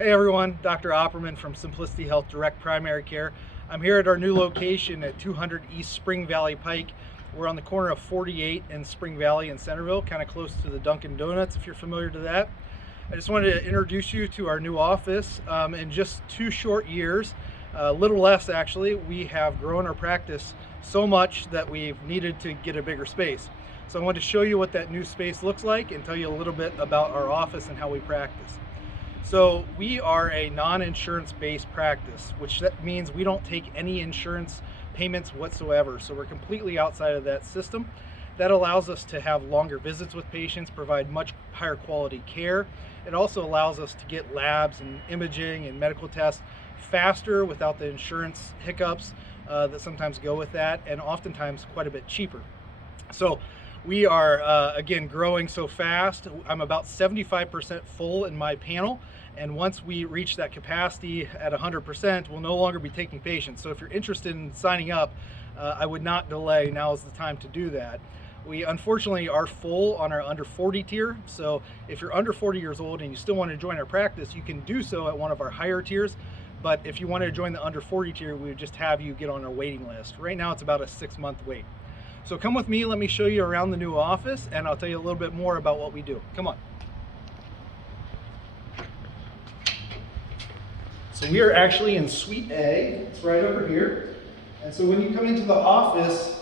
Hey everyone, Dr. Opperman from Simplicity Health Direct Primary Care. I'm here at our new location at 200 East Spring Valley Pike. We're on the corner of 48 and Spring Valley in Centerville, kind of close to the Dunkin' Donuts if you're familiar to that. I just wanted to introduce you to our new office. In just 2 short years, a little less actually, we have grown our practice so much that we've needed to get a bigger space. So I wanted to show you what that new space looks like and tell you a little bit about our office and how we practice. So we are a non-insurance based practice, which that means we don't take any insurance payments whatsoever. So we're completely outside of that system. That allows us to have longer visits with patients, provide much higher quality care. It also allows us to get labs and imaging and medical tests faster without the insurance hiccups that sometimes go with that, and oftentimes quite a bit cheaper. So we are, again, growing so fast. I'm about 75% full in my panel. And once we reach that capacity at 100%, we'll no longer be taking patients. So if you're interested in signing up, I would not delay. Now is the time to do that. We unfortunately are full on our under 40 tier. So if you're under 40 years old and you still want to join our practice, you can do so at one of our higher tiers. But if you want to join the under 40 tier, we would just have you get on our waiting list. Right now, it's about a 6-month wait. So come with me, let me show you around the new office, and I'll tell you a little bit more about what we do. Come on. So we are actually in Suite A. It's right over here. And so when you come into the office,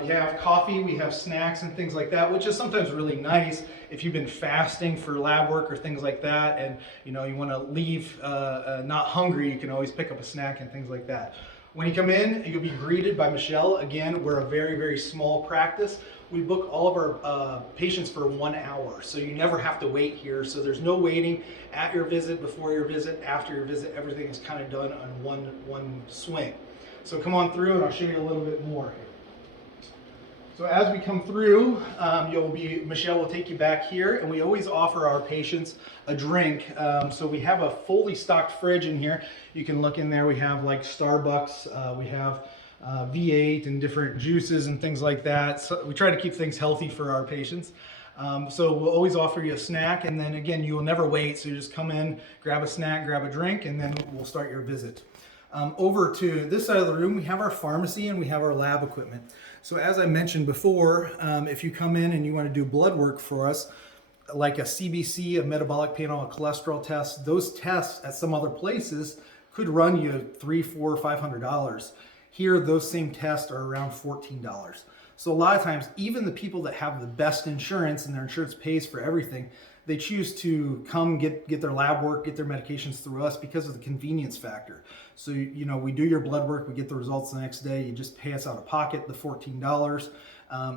we have coffee, we have snacks and things like that, which is sometimes really nice if you've been fasting for lab work or things like that, and you want to leave not hungry. You can always pick up a snack and things like that. When you come in, you'll be greeted by Michelle. Again, we're a very, very small practice. We book all of our patients for 1 hour, so you never have to wait here. So there's no waiting at your visit, before your visit, after your visit. Everything is kind of done on one swing. So come on through and I'll show you a little bit more here. So as we come through, Michelle will take you back here, and we always offer our patients a drink. So we have a fully stocked fridge in here. You can look in there. We have like Starbucks, we have V8 and different juices and things like that. So we try to keep things healthy for our patients. So we'll always offer you a snack, and then again, you will never wait. So you just come in, grab a snack, grab a drink, and then we'll start your visit. Over to this side of the room, we have our pharmacy and we have our lab equipment. So as I mentioned before, if you come in and you want to do blood work for us, like a CBC, a metabolic panel, a cholesterol test, those tests at some other places could run you $300, $400, $500. Here, those same tests are around $14. So a lot of times, even the people that have the best insurance and their insurance pays for everything, they choose to come get their lab work, get their medications through us because of the convenience factor. So, we do your blood work, we get the results the next day, you just pay us out of pocket the $14.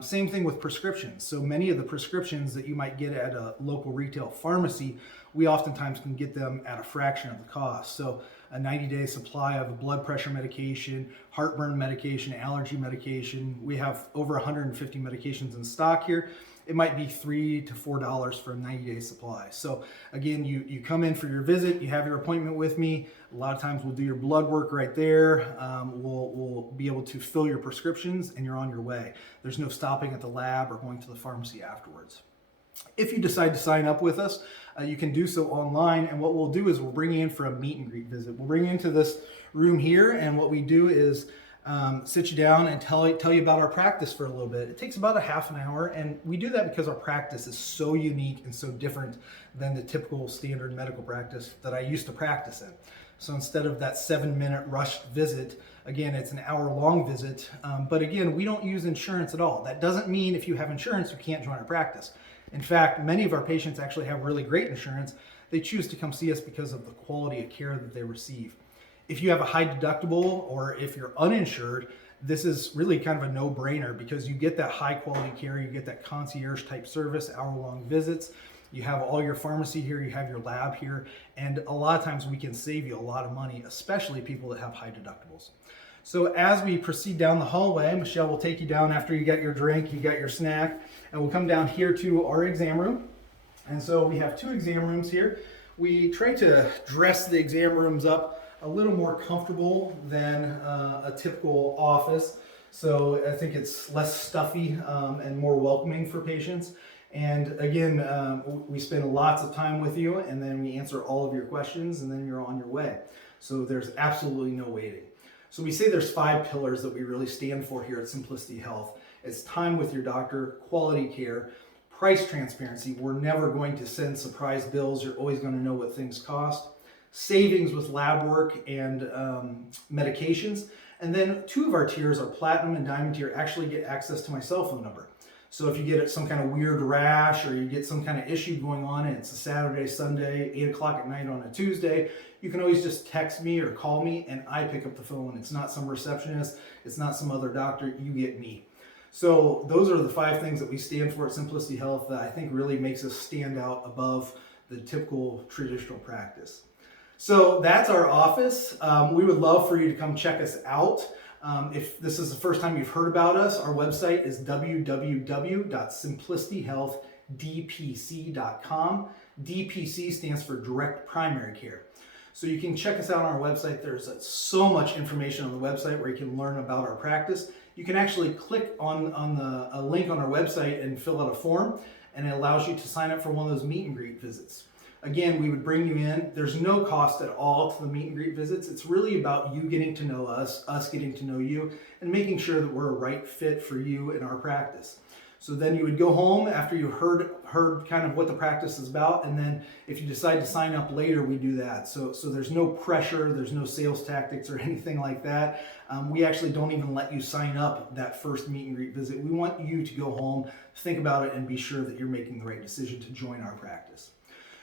Same thing with prescriptions. So many of the prescriptions that you might get at a local retail pharmacy, we oftentimes can get them at a fraction of the cost. So a 90-day supply of blood pressure medication, heartburn medication, allergy medication. We have over 150 medications in stock here. It might be $3 to $4 for a 90-day supply. So again, you come in for your visit, you have your appointment with me. A lot of times we'll do your blood work right there. We'll be able to fill your prescriptions and you're on your way. There's no stopping at the lab or going to the pharmacy afterwards. If you decide to sign up with us, you can do so online, and what we'll do is we'll bring you in for a meet and greet visit. We'll bring you into this room here, and what we do is sit you down and tell you about our practice for a little bit. It takes about a half an hour, and we do that because our practice is so unique and so different than the typical standard medical practice that I used to practice in. So instead of that 7-minute rushed visit, again, it's an hour-long visit. But again, we don't use insurance at all. That doesn't mean if you have insurance, you can't join our practice. In fact, many of our patients actually have really great insurance. They choose to come see us because of the quality of care that they receive. If you have a high deductible or if you're uninsured, this is really kind of a no-brainer because you get that high-quality care, you get that concierge-type service, hour-long visits. You have all your pharmacy here, you have your lab here, and a lot of times we can save you a lot of money, especially people that have high deductibles. So as we proceed down the hallway, Michelle will take you down after you get your drink, you got your snack, and we'll come down here to our exam room. And so we have 2 exam rooms here. We try to dress the exam rooms up a little more comfortable than a typical office. So I think it's less stuffy and more welcoming for patients. And again, we spend lots of time with you, and then we answer all of your questions, and then you're on your way. So there's absolutely no waiting. So we say there's 5 pillars that we really stand for here at Simplicity Health. It's time with your doctor, quality care, price transparency. We're never going to send surprise bills. You're always going to know what things cost. Savings with lab work and medications. And then 2 of our tiers, our platinum and diamond tier, actually get access to my cell phone number. So if you get some kind of weird rash or you get some kind of issue going on and it's a Saturday, Sunday, 8 o'clock at night on a Tuesday, you can always just text me or call me and I pick up the phone. It's not some receptionist, it's not some other doctor, you get me. So those are the 5 things that we stand for at Simplicity Health that I think really makes us stand out above the typical traditional practice. So that's our office. We would love for you to come check us out. If this is the first time you've heard about us, our website is www.simplicityhealthdpc.com. DPC stands for Direct Primary Care. So you can check us out on our website. There's so much information on the website where you can learn about our practice. You can actually click on a link on our website and fill out a form, and it allows you to sign up for one of those meet and greet visits. Again, we would bring you in. There's no cost at all to the meet and greet visits. It's really about you getting to know us getting to know you, and making sure that we're a right fit for you in our practice. So then you would go home after you heard kind of what the practice is about, and then if you decide to sign up later, we do that. So there's no pressure, there's no sales tactics or anything like that. We actually don't even let you sign up that first meet and greet visit. We want you to go home, think about it, and be sure that you're making the right decision to join our practice.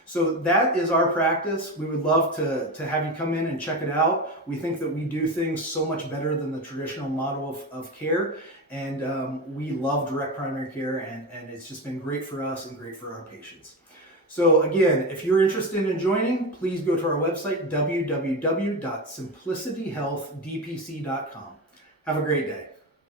So that is our practice. We would love to have you come in and check it out. We think that we do things so much better than the traditional model of care. And we love direct primary care, and it's just been great for us and great for our patients. So again, if you're interested in joining, please go to our website, www.simplicityhealthdpc.com. Have a great day.